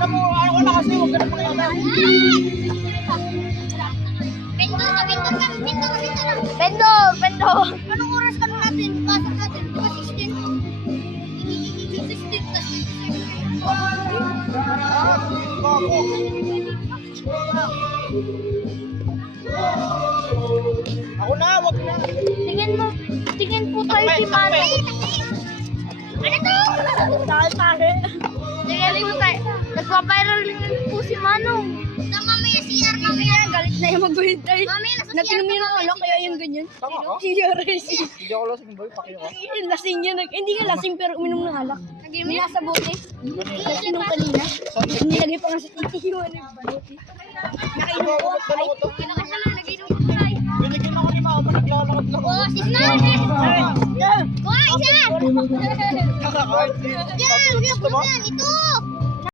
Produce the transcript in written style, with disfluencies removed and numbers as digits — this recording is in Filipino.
Ano mo, ano ka na kasi, huwag ka na pakita. Bendo. Anong oras ka natin? Pasok natin. Di ba 16? 16 plus 27. Ako na, huwag na. Tingin po tayo si Mano. Ano to? Tahe. Tingin po tayo. Nagpa-viral din po si Manong. Na mamaya CR mamaya. Galit na yung mag-buhid tayo. Mamaya nasa CR. Napinom yun ang alak, kaya yung ganyan. Tama ka? Si Yoris. Hindi ako lasing boy, pakiyo ka. Lasing yan. Hindi ka lasing pero uminom ng alak. May nasa bote. Kasi nung kanina. Nilagay pa nga sa titi yung ano yung bote. Nakainom ko. Dala ko to. Kailangan siya lang. Nag-inom ko tayo. Binigyan ako ni Mama, naglalakad lang. Oh, sis na! Kuha, isa! Nakakain. Yan! Huwag yan! Ito!